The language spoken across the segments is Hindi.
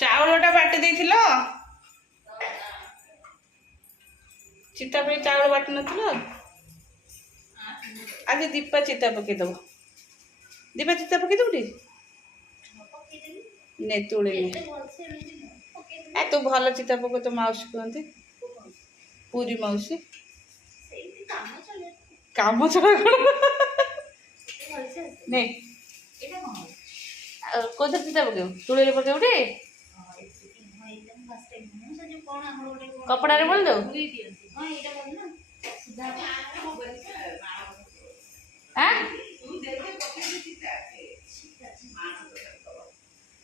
ଚାଉଳଟା ବାଟି ଦେଇଥିଲ ଚିତା ପାଇଁ ଚାଉଳ ବାଟି ନଥିଲ ଆଜି ଦୀପା ଚିତା ପକେଇଦବ ଦୀପା ଚିତା ପକେଇଦବୁ ଟି ନେ ତୁଳି ନେ ତୁ ଭଲ ଚିତା ପକେଇ ତ ମାଉସୀ କୁହନ୍ତି ପୁରୀ ମାଉସୀ କାମ ଚଳା ନେ କୋଉଥିରେ ଚିତା ପକେଇବୁ ତୁଳିରେ ପକେଇବୁ ଟି କପଡ଼ାରେ ବୋଳି ଦଉ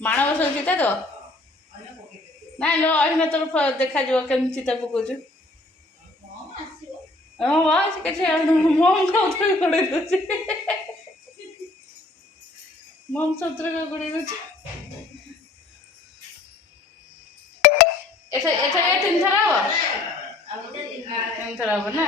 ମାଣବସା ଚିତା ତ ନାଇଁ लो ଅହିନା ତୋର ଦେଖାଯିବ କେମିତି ଚିତା ପକଉଛୁ ହଁ ବା ସେ କିଛି ମମସରେ ଗୋଡ଼େଇ ଦଉଛି ମମସରେ ଗୋଡ଼େଇ ଦଉଛି ଏଥର ତିନିଥର ହବ ତିନିଥର ହବ ନା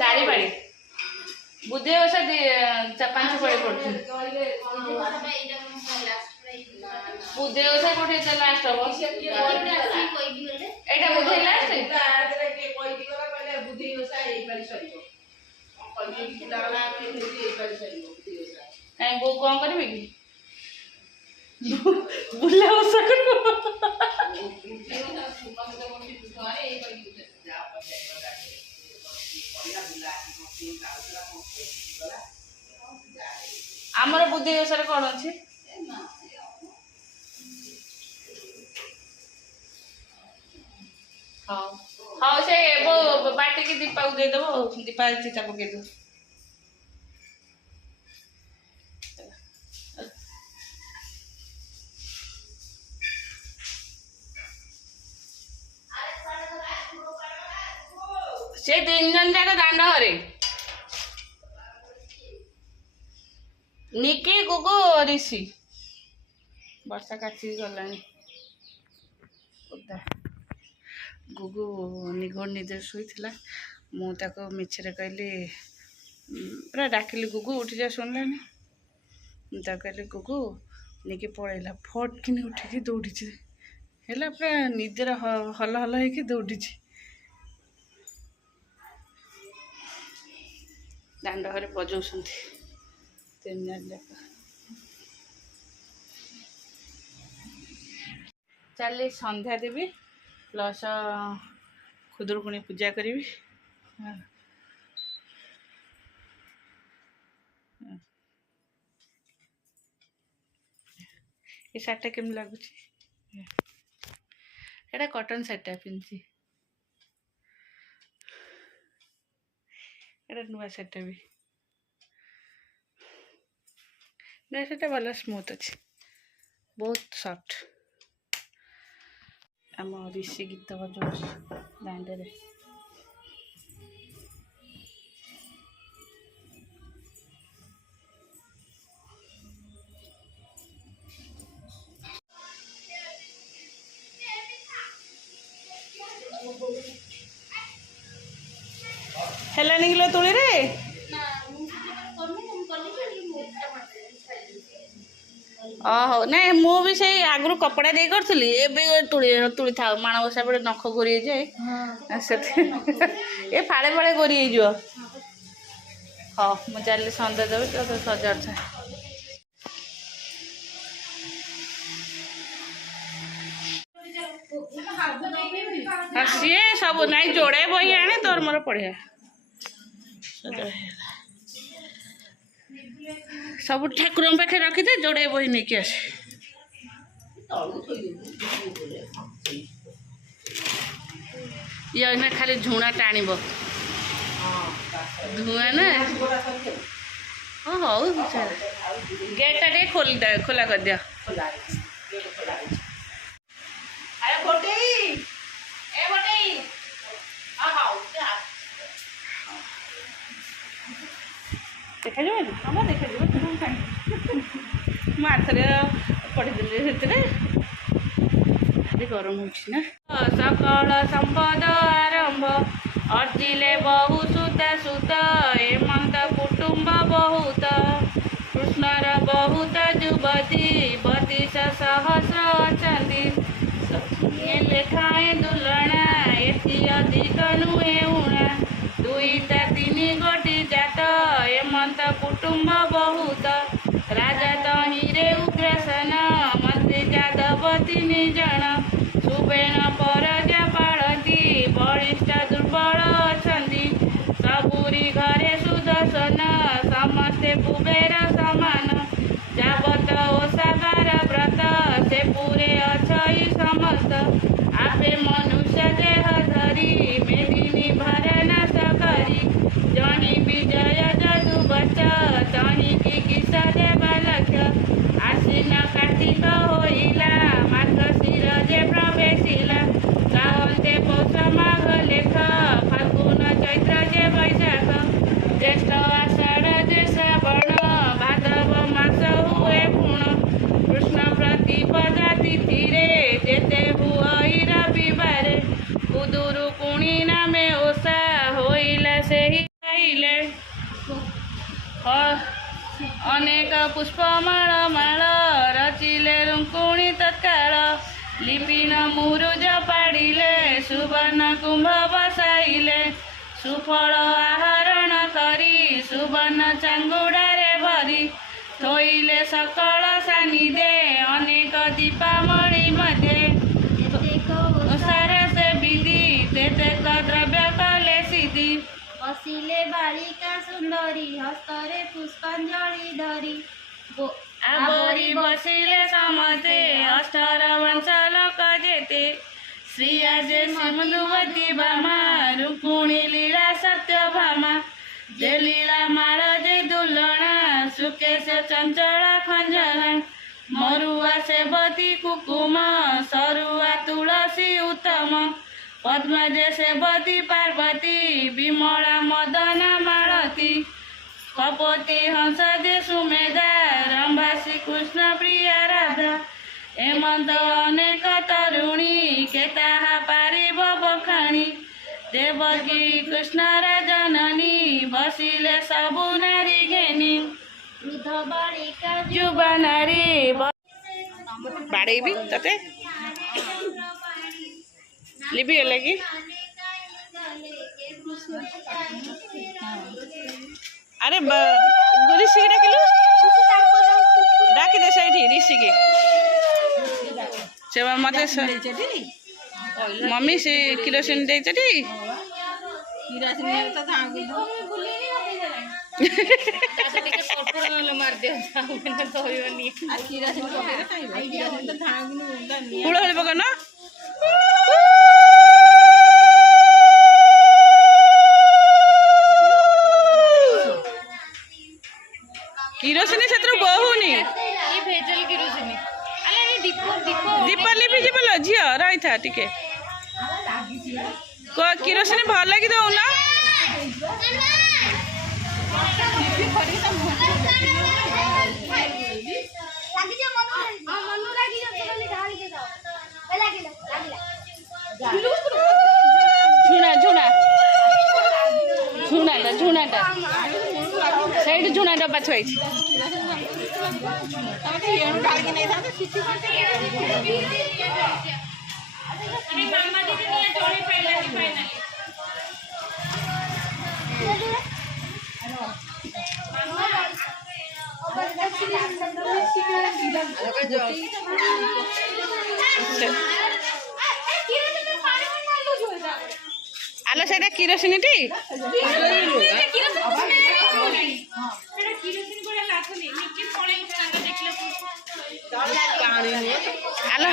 ଚାରି ପାଳି ବୁଧେଇ ଓଷା 5 ପାଳି ପଡୁଛି ବୁଧେଇ ଓଷା କୋଉଠି ଲାଷ୍ଟ ହବ ଏଇଟା ବୁଧେଇ ଲାଷ୍ଟ କାଇଁ ବୋଉ କଣ କରିବେ କି ବୁଲା ଓଷା ଆମର ବୁଧେଇ ଓଷାରେ କଣ ଅଛି ହଉ ହଉ ସେ ବାଟିକି ଦୀପାକୁ ଦେଇଦବ ଦୀପା ଚିତା ପକେଇଦବ से 3 जन जाक दांड हरे निकी गुगु ऋषि वर्षा काटी गला गुगु निघोड़ निदे शुईला मुझे मिछरे कहली पूरा डाकिली गुगु उठी जा शुणलानी मुझे कहली गुगु निकी पलैला फटकिन उठिकी दौड़ी है पूरा निदेर हल हल हो दौड़ी दांड घरे बजाऊँ 3 जन जाक चल संध्या देवी प्लस खुदुरुकुणी पूजा करी ये शार्टा केम लगुच एटा कॉटन शार्टा पिंधि एटा नुआ शार्टा भी नुआ शार्टा भल स्मूथ अच्छे बहुत सॉफ्ट आम ऋषि गीत बजाऊ दांडे हेलानी किलो तुली रे हो ना मु भी से आगु कपड़ा दे करी तुली तुली था माणबसा बेले नख गोरी जाए से ये फाड़े फाड़े गोरी हाँ मुझे चल सन्ध्या देवी तो सजार सी सब नाई जोड़े बही आने तोर मोर पढ़िया सब ठाकुर पाखे रखी दे जोड़े बही नहीं कि आस ये खाली झुणा टाण धुआं ना हाँ हौ गेटा टे खोला कर दिया देखा हाँ देखा मुझे पढ़ीदेली से गरम हो सकल संपद आरंभ अर्जिले बहु सुत सुत एमंत कुटुंब बहुत कृष्णर बहुत युवती 32 सहस्र अछंती लेखाएं दुलणा एथि अधिक नुहे उणा 2-3 कोटी जात एमंत कुटुंब बहुत राजा तहिरे उग्रसेन मंत्री यादव 3 जन सुबेण परजा पाड़ती बलिष्ठ दुर्बल अछंती सबुरी घरे सुदर्शन समस्ते कुबेर समान जावत ओषाबार व्रत से पूरे अछई समस्त आपे मनुष्य देह धरी मेदिनी भर नाश करी जनी विजय जदु बच तनी की किस देवा लक्ष्य आश्विन कार्तिक होइला मार्गशीर जे प्रवेशिला साहन्ते पौष माघ लेख फाल्गुन चैत्र जे वैशाख ज्येष्ठ आषाढ़ जे श्रावण भाद्रव मास हुए पूर्ण कृष्ण प्रतिपदा तिथिरे जेते हुई रविवारे कुदुरुकुणी नामे ओषा होइला सेहि खाइले अनेक पुष्पमाळ माळ रचिले रुकुणी तत्काल लिपिन मुरुज पाड़िले सुवर्ण कुंभ बसाइले सुफल आहरण करी सुवर्ण चांगुड़ारे भरी थोइले सकल सानिदे अनेक दीपामणि मध्ये सारा से विधि तेतेक द्रव्य कले सिद्धि बसिले बालिका सुंदरी हस्तरे पुष्पांजलि धरी आबोरी बसिले समते अष्टर वंशलोक जेते श्री आजे सिंधुवती भामा रुक्मिणी लीला सत्यभामा जे लीला माळ जे दुलणा सुकेश चंचल खंजरा मरुआ सेवती कुकुम सरुआ तुलसी उत्तम पद्म जे सेवती पार्वती विमला मदना मालती कपोती हंस जे सुमेधा रंभा श्री कृष्ण प्रिया राधा एमंत अनेक तरुणी केताहा पारिब बखाणी देवकी कृष्ण राजननी बसिले सबु नारी घेनी वृद्ध बालिका युवा नारी बाड़ेबी तते लिपि लगी अरे ऋषि डाकिलु डाकी दे सही ऋषि की से मत मम्मी से किरोसिन दे चटी हुड़हुड़ी पक ना किरोसिनी से बहुनी दीप लिपि जीवल झील रही था टिके किरोसिनी भल लगी दौना झुना झुना झुनाटा झुनाटा सही झुना डब्बा छुआई आलो से किरोसिनी टी आलो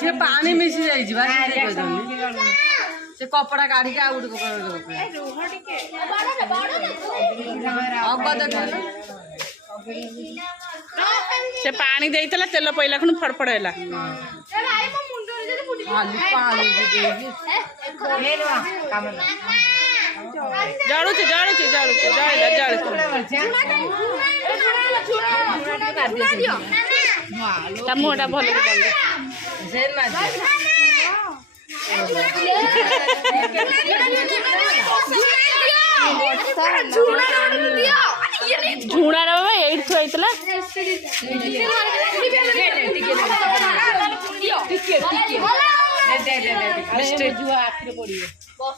से पानी मिसी जाई से कपड़ा काढ़ी के आउट से पानी देइतला तेल पइला खनु फड़फड़ हैला ଜଳୁଛି ଜଳୁଛି ଜଳୁଛି ଜଳିଲା ଜଳୁଛି ତା ମୁହଁଟା ଭଲ ଝୁଣାଟା ବାବା ଏଇଠି ଥୁଆ ହେଇଥିଲା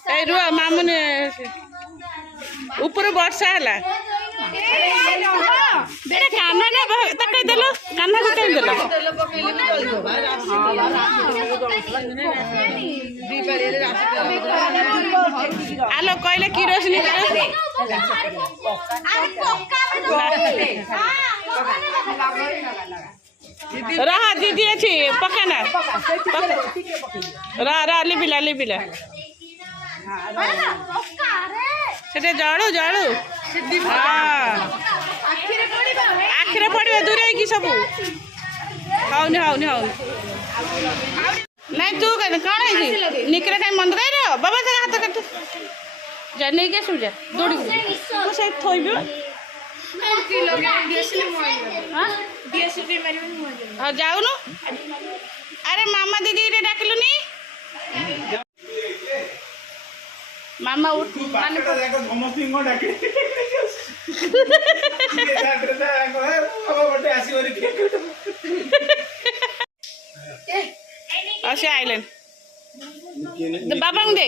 এই ରୁହ ମାମୁନି ଉପରୁ ବର୍ଷା ହେଲା କାହ୍ନା ତାକୁ ଦେଲ କାହ୍ନା କେତେ ଦେଲ ଆଲୋ କହିଲେ କିରୋସିନି रह दीदी अच्छी पकाना लिपिला लिपिला सेटे जड़ू जड़ू आखिरे पड़े दूर की सब हाउनी हाउनी हाउनी नहीं तू कौन है निकले कहीं मंद कहीं बाबा से हाथ काट जा नहीं क्या सुझा दौड़ी तो से थोइबो हाँ जाऊनु अरे मामा दीदी रे डाकिलुनी मामा उठ माने समस्तिंग डाके असे आइलैंड बाबा दे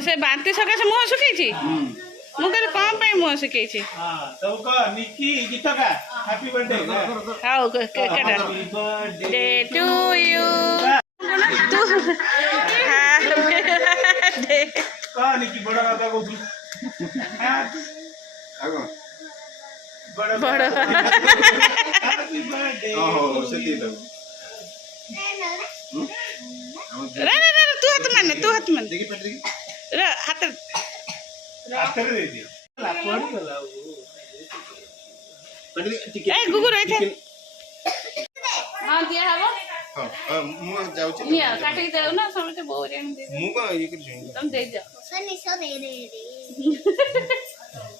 से बांती सकाशे मुह शुखी मुझे कौन पे मुह शुखी डे टू यू बड़ तू हाथ मान हाथ गुगु रही थे हाँ दिया हबो मु जाउची निया काटी के देउ ना समझे बोरे मु को ये कर तुम दे जाओ सनी सनी रे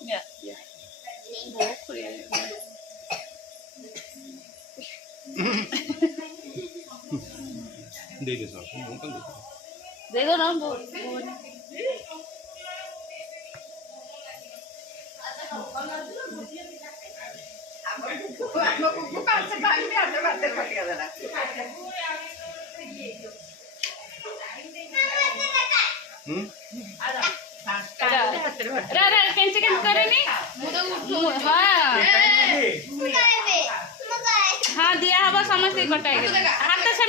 निया वो खुरिया दे दे सब मु को दे दो ना वो हाँ दिया हवा समस्त कटा हाथ से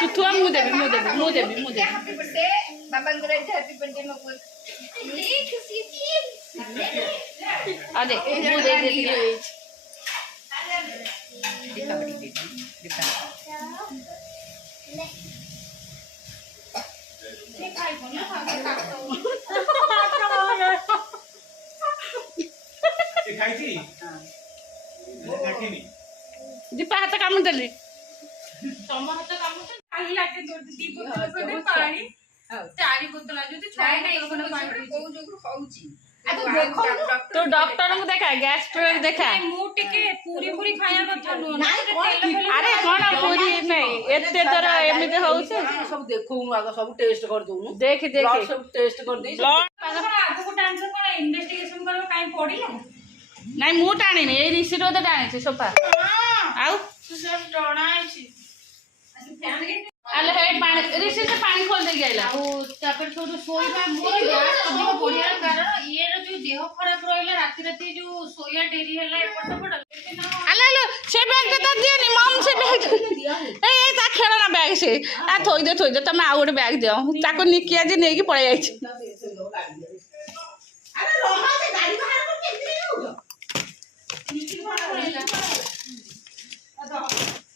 तू थुआ मुँह देवी अरे मुँह दे दीपा हाथ काम देली तम हाथ काम खाली लागे दी बोतल पानी चारि बोतल जदी छाय नहीं कोन पानी को जोगु होउची तो डॉक्टर को देखा गैस्ट्रो देखा मु टिके पूरी पूरी खाया कथा नो अरे कोन पूरी नहीं एते तर एमिते होउछ सब देखू आगे सब टेस्ट कर दूनु देख सब टेस्ट कर दे ब्लड आगु को डांसर कोन इन्वेस्टिगेशन करो काई पड़िला नहीं मु टाणी नहीं ए ऋषि रो तो टाणी सोफा आउ सब टणा आछि अले हे पानी ऋषि से पानी खोल दे गेला ଆଉ ତାପରେ ସବୁ ଶୋଇବା ମୋର ଗ୍ୟାସ୍ ଅଧିକ ବଢିବାର କାରଣ ଇଏର ଯୋଉ ଦେହ ଖରାପ ରହିଲା ରାତି ରାତି ଯୋଉ ଶୋଇବା ଡେରି ହେଲା ଏପଟ ସେପଟ अले अले से बैग दे दियो नि मम से बैग ए ता खेलना बैग से आ थोई दे तमे आ गोटे बैग दियो ताको निकी आज नै की पळे आइछ अरे रोमा से गाड़ी बाहर को केतरी हो निकी कोन पळेला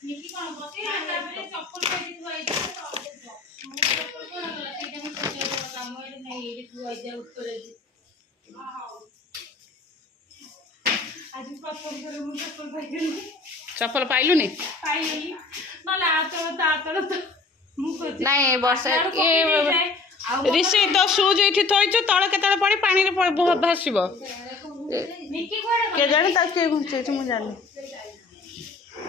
निकी कोन बसे ताପରେ चप्पल पेटी थुआई दे चप्पल कोन होला सेटा मु सोचे काम एरे नै एरे थुआई दे उत्तर दे ଆଜି ପ୍ରଥମ ଥର ମୁଁ ଚପଲ ପାଇଗଲି ଚପଲ ପାଇଲୁନି ନହେଲେ ତା ତଳ ତ ମୁଁ ଖୋଜି ନାଇଁ ବର୍ଷା ପକେଇ ଦେଇଯାଏ। ଆଉ ମୋ ରିଷି ତ ସୁଜ୍ ଏଇଠି ଥୋଇଛୁ ତଳେ କେତେବେଳେ ପଡ଼ି ପାଣିରେ ଭାସିବ ନିକି କୁଆଡେ ଗଲା? କେଜାଣି ତାକୁ କିଏ ଘୁଞ୍ଚେଇଛି ମୁଁ ଜାଣିନି।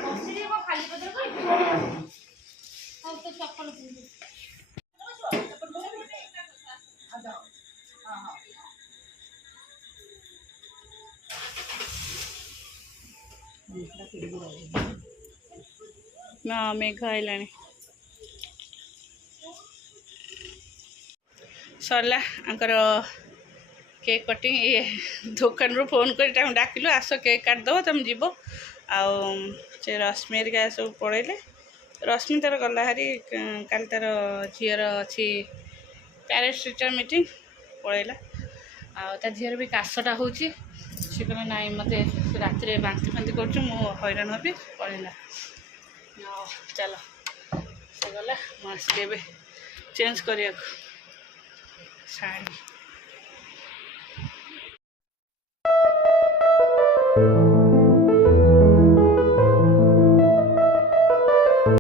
ବସିରେ କଣ ଖାଲି ପତ୍ର କହିଛୁ? ହଉ ତ ଚପଲ ପିନ୍ଧି ନା ମେଘ ଆଇଲାଣି ସରିଲା ଆଙ୍କର କେକ୍ କଟିଂ ଇଏ ଦୋକାନରୁ ଫୋନ୍ କରି ତାଙ୍କୁ ଡାକିଲୁ ଆସ କେକ୍ କାଟିଦେବ ତମେ ଯିବ ଆଉ ସେ ରଶ୍ମି ହେରିକା ସବୁ ପଳେଇଲେ ରଶ୍ମି ତାର ଗଲା ହାରି କାଲି ତାର ଝିଅର ଅଛି ପ୍ୟାରେଣ୍ଟସ୍ ଟିଚର୍ ମିଟିଂ ପଳେଇଲା ଆଉ ତା ଝିଅର ବି କାଶଟା ହେଉଛି ସେ କହିଲା ନାଇଁ ମୋତେ ସେ ରାତିରେ ବାନ୍ତି ଫାନ୍ତି କରୁଛୁ ମୁଁ ହଇରାଣ ହେବି ପଳେଇଲା ଆଉ ଚାଲ ସେ ଗଲା ମୁଁ ଆସିଲି ଏବେ ଚେଞ୍ଜ କରିବାକୁ ଶାଢ଼ୀ